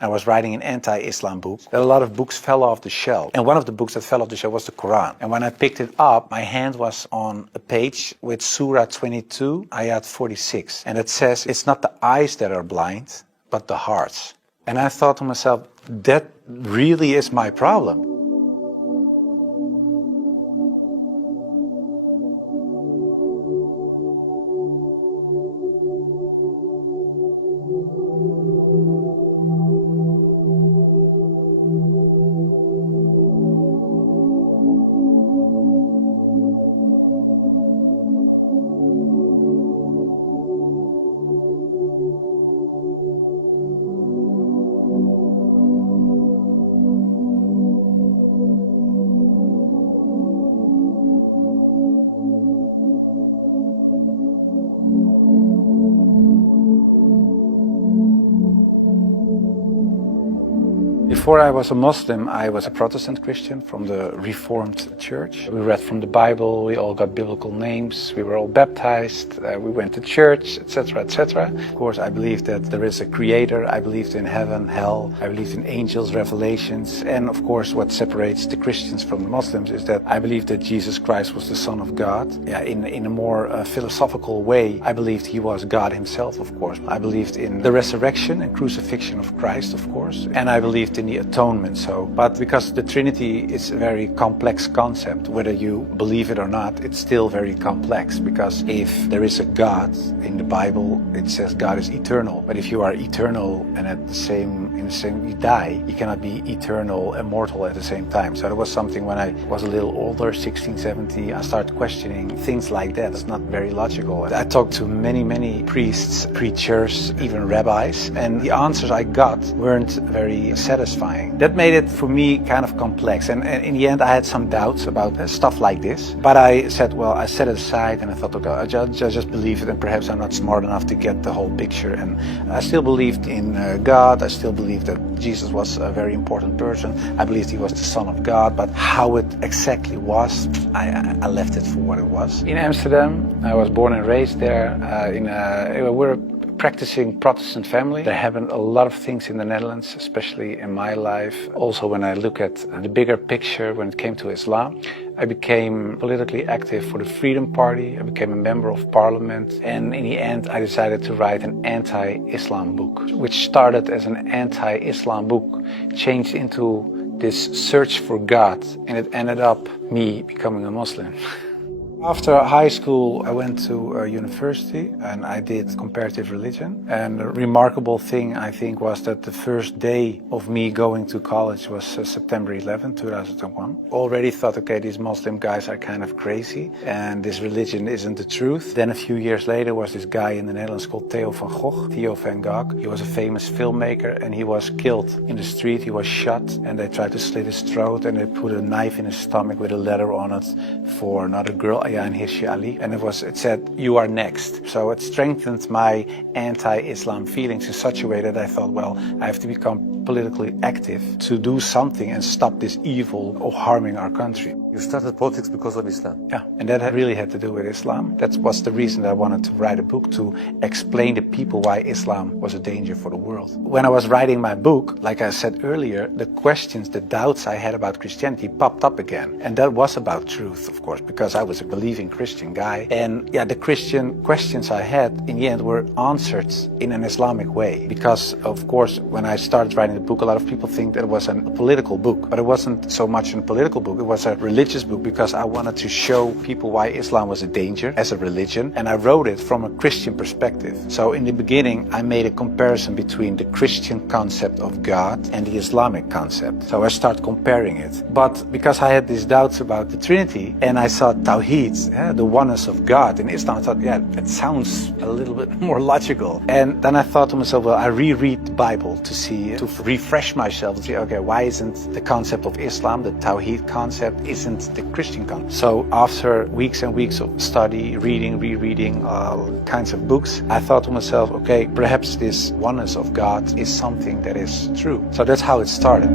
I was writing an anti-Islam book. A lot of books fell off the shelf. And one of the books that fell off the shelf was the Quran. And when I picked it up, my hand was on a page with Surah 22, Ayat 46. And it says, it's not the eyes that are blind, but the hearts. And I thought to myself, that really is my problem. Before I was a Muslim, I was a Protestant Christian from the Reformed Church. We read from the Bible, we all got biblical names, we were all baptized, we went to church, etc., etc. Of course, I believed that there is a creator, I believed in heaven, hell, I believed in angels, revelations, and of course what separates the Christians from the Muslims is that I believed that Jesus Christ was the Son of God. Yeah, in a more philosophical way, I believed he was God himself, of course. I believed in the resurrection and crucifixion of Christ, of course, and I believed in the atonement. But because the Trinity is a very complex concept, whether you believe it or not, it's still very complex, because if there is a God in the Bible, it says God is eternal. But if you are eternal and in the same you die, you cannot be eternal, immortal at the same time. So it was something when I was a little older, 16, 17, I started questioning things like that. It's not very logical. I talked to many priests, preachers, even rabbis, and the answers I got weren't very satisfying. That made it for me kind of complex, and in the end I had some doubts about stuff like this, but I said, well, I set it aside and I thought, okay, I just believe it, and perhaps I'm not smart enough to get the whole picture. And I still believed in God, I still believed that Jesus was a very important person, I believed he was the Son of God, but how it exactly was, I left it for what it was. In Amsterdam, I was born and raised there, we're a practicing Protestant family. There happen a lot of things in the Netherlands, especially in my life. Also, when I look at the bigger picture when it came to Islam, I became politically active for the Freedom Party. I became a member of parliament. And in the end, I decided to write an anti-Islam book, which started as an anti-Islam book, changed into this search for God, and it ended up me becoming a Muslim. After high school, I went to university and I did comparative religion. And the remarkable thing, I think, was that the first day of me going to college was September 11, 2001. Already thought, okay, these Muslim guys are kind of crazy and this religion isn't the truth. Then a few years later was this guy in the Netherlands called Theo van Gogh. He was a famous filmmaker and he was killed in the street. He was shot and they tried to slit his throat and they put a knife in his stomach with a letter on it for another girl. And Ali, and it said, you are next. So it strengthened my anti-Islam feelings in such a way that I thought, well, I have to become politically active to do something and stop this evil of harming our country. You started politics because of Islam? Yeah, and that really had to do with Islam. That was the reason that I wanted to write a book, to explain to people why Islam was a danger for the world. When I was writing my book, like I said earlier, the questions, the doubts I had about Christianity popped up again. And that was about truth, of course, because I was a believing Christian guy. And yeah, the Christian questions I had in the end were answered in an Islamic way. Because, of course, when I started writing the book, a lot of people think that it was a political book. But it wasn't so much a political book, it was a religious book, because I wanted to show people why Islam was a danger as a religion. And I wrote it from a Christian perspective. So in the beginning, I made a comparison between the Christian concept of God and the Islamic concept. So I started comparing it. But because I had these doubts about the Trinity, and I saw Tawhid, the oneness of God in Islam, I thought, yeah, it sounds a little bit more logical. And then I thought to myself, well, I reread the Bible to refresh myself and see, okay, why isn't the concept of Islam, the Tawhid concept, isn't the Christian concept? So after weeks and weeks of study, reading, rereading all kinds of books, I thought to myself, okay, perhaps this oneness of God is something that is true. So that's how it started.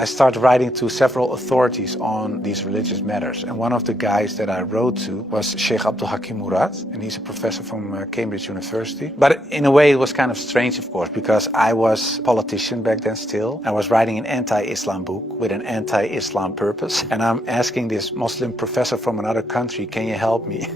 I started writing to several authorities on these religious matters. And one of the guys that I wrote to was Sheikh Abdul Hakim Murad, and he's a professor from Cambridge University. But in a way it was kind of strange, of course, because I was a politician back then still. I was writing an anti-Islam book with an anti-Islam purpose. And I'm asking this Muslim professor from another country, can you help me?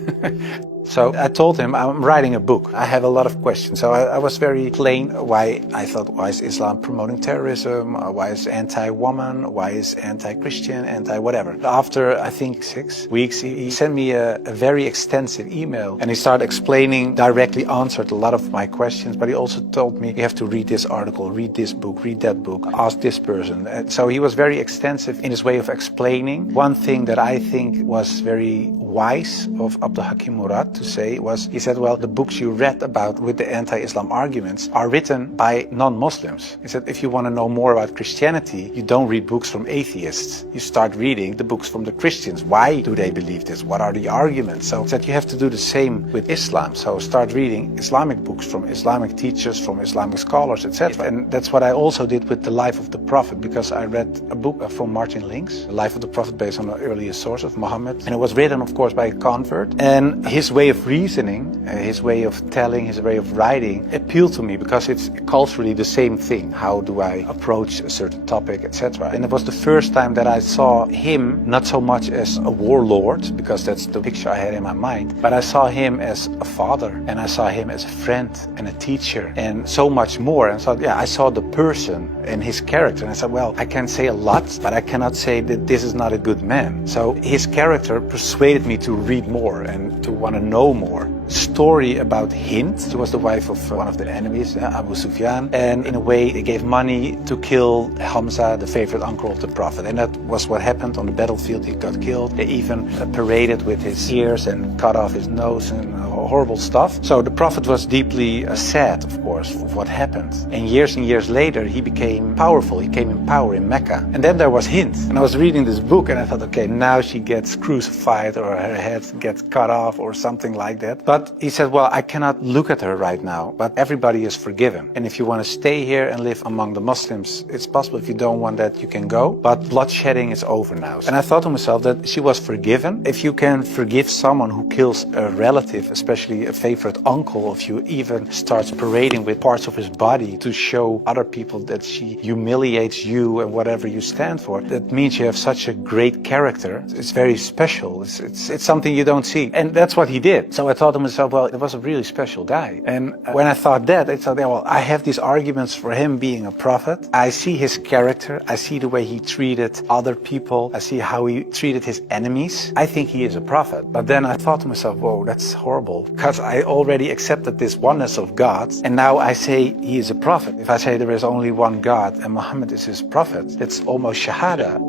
So I told him I'm writing a book. I have a lot of questions. So I was very plain why I thought, why is Islam promoting terrorism? Why is anti-woman? Why is anti-Christian? Anti-whatever. After, I think, 6 weeks, he sent me a very extensive email. And he started explaining, directly answered a lot of my questions. But he also told me, you have to read this article, read this book, read that book, ask this person. And so he was very extensive in his way of explaining. One thing that I think was very wise of Abdul Hakim Murad to say was, he said, well, the books you read about with the anti-Islam arguments are written by non-Muslims. He said, if you want to know more about Christianity, you don't read books from atheists. You start reading the books from the Christians. Why do they believe this? What are the arguments? So he said, you have to do the same with Islam. So start reading Islamic books from Islamic teachers, from Islamic scholars, etc. And that's what I also did with the life of the Prophet, because I read a book from Martin Links, The Life of the Prophet, based on the earliest source of Muhammad. And it was written, of course, by a convert. And his way of reasoning, his way of telling, his way of writing appealed to me because it's culturally the same thing. How do I approach a certain topic, etc. And it was the first time that I saw him not so much as a warlord, because that's the picture I had in my mind, but I saw him as a father, and I saw him as a friend and a teacher and so much more. And so, yeah, I saw the person and his character, and I said, well, I can say a lot, but I cannot say that this is not a good man. So his character persuaded me to read more and to want to know more. Story about Hind. She was the wife of one of the enemies, Abu Sufyan, and in a way they gave money to kill Hamza, the favorite uncle of the Prophet, and that was what happened on the battlefield. He got killed. They even paraded with his ears and cut off his nose and horrible stuff. So the Prophet was deeply sad, of course, of what happened. And years later he became powerful. He came in power in Mecca. And then there was Hind. And I was reading this book and I thought, okay, now she gets crucified or her head gets cut off or something like that. But he said, well, I cannot look at her right now, but everybody is forgiven. And if you want to stay here and live among the Muslims, it's possible. If you don't want that, you can go. But bloodshedding is over now. And I thought to myself that she was forgiven. If you can forgive someone who kills a relative, especially a favorite uncle of you, even starts parading with parts of his body to show other people that she humiliates you and whatever you stand for, that means you have such a great character. It's very special. It's something you don't see. And that's what he did. So I thought to myself, well, it was a really special guy. And when I thought that, I thought, well, I have these arguments for him being a prophet. I see his character. I see the way he treated other people. I see how he treated his enemies. I think he is a prophet. But then I thought to myself, whoa, that's horrible. Because I already accepted this oneness of God. And now I say he is a prophet. If I say there is only one God and Muhammad is his prophet, it's almost shahada.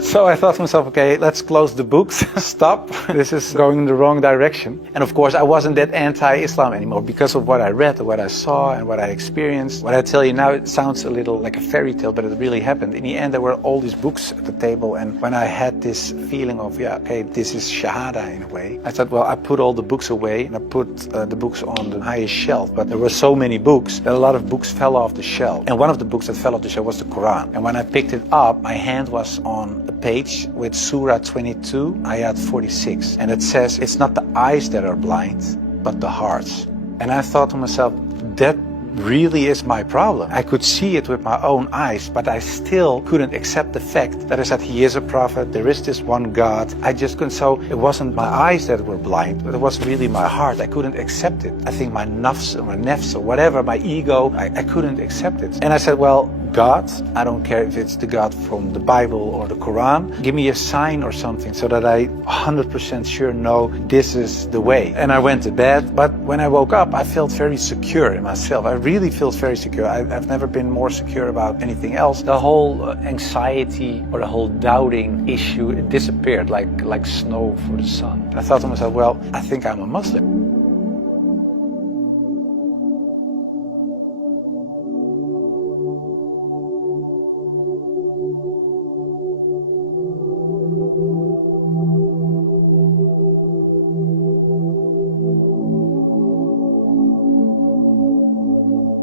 So I thought to myself, okay, let's close the books, stop. This is going in the wrong direction. And of course, I wasn't that anti-Islam anymore because of what I read, what I saw, and what I experienced. What I tell you now, it sounds a little like a fairy tale, but it really happened. In the end, there were all these books at the table. And when I had this feeling of, yeah, okay, this is Shahada in a way, I thought, well, I put all the books away and I put the books on the highest shelf. But there were so many books that a lot of books fell off the shelf. And one of the books that fell off the shelf was the Quran. And when I picked it up, my hand was on a page with Surah 22, Ayat 46. And it says, it's not the eyes that are blind, but the hearts. And I thought to myself, that really is my problem. I could see it with my own eyes, but I still couldn't accept the fact that I said he is a prophet, there is this one God. I just couldn't. So it wasn't my eyes that were blind, but it was really my heart. I couldn't accept it. I think my nafs or whatever, my ego, I couldn't accept it. And I said, well, God. I don't care if it's the God from the Bible or the Quran. Give me a sign or something so that I 100% sure know this is the way. And I went to bed, but when I woke up, I felt very secure in myself. I really felt very secure. I've never been more secure about anything else. The whole anxiety or the whole doubting issue, it disappeared like snow for the sun. I thought to myself, well, I think I'm a Muslim.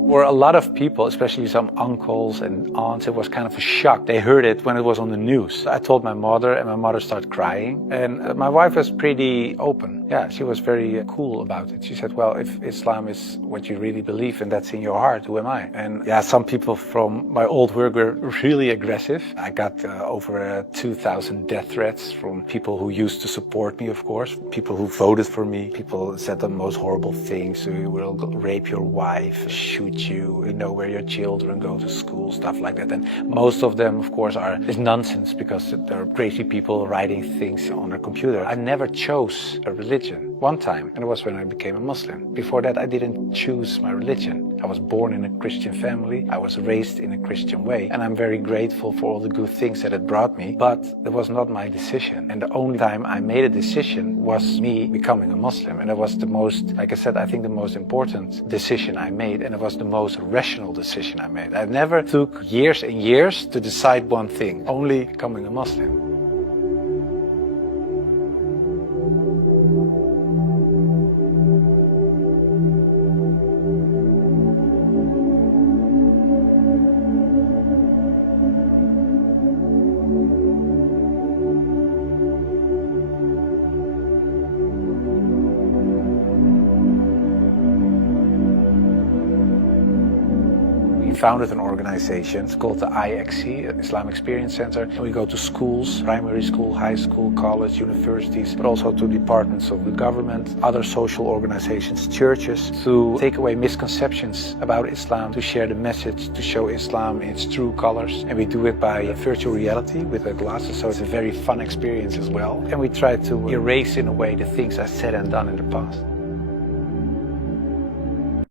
For a lot of people, especially some uncles and aunts, it was kind of a shock. They heard it when it was on the news. I told my mother, and my mother started crying. And my wife was pretty open. Yeah, she was very cool about it. She said, well, if Islam is what you really believe and that's in your heart, who am I? And yeah, some people from my old work were really aggressive. I got over 2,000 death threats from people who used to support me, of course. People who voted for me. People said the most horrible things. We will rape your wife, shoot you, know where your children go to school, stuff like that. And most of them, of course, is nonsense because they're crazy people writing things on their computer. I never chose a religion. One time, and it was when I became a Muslim. Before that, I didn't choose my religion. I was born in a Christian family. I was raised in a Christian way, and I'm very grateful for all the good things that it brought me, but it was not my decision. And the only time I made a decision was me becoming a Muslim. And it was the most, like I said, I think the most important decision I made, and it was the most rational decision I made. I never took years and years to decide one thing, only becoming a Muslim. We founded an organization. It's called the IXC, Islam Experience Center. And we go to schools, primary school, high school, college, universities, but also to departments of the government, other social organizations, churches, to take away misconceptions about Islam, to share the message, to show Islam in its true colors. And we do it by virtual reality with the glasses, so it's a very fun experience as well. And we try to erase in a way the things I said and done in the past.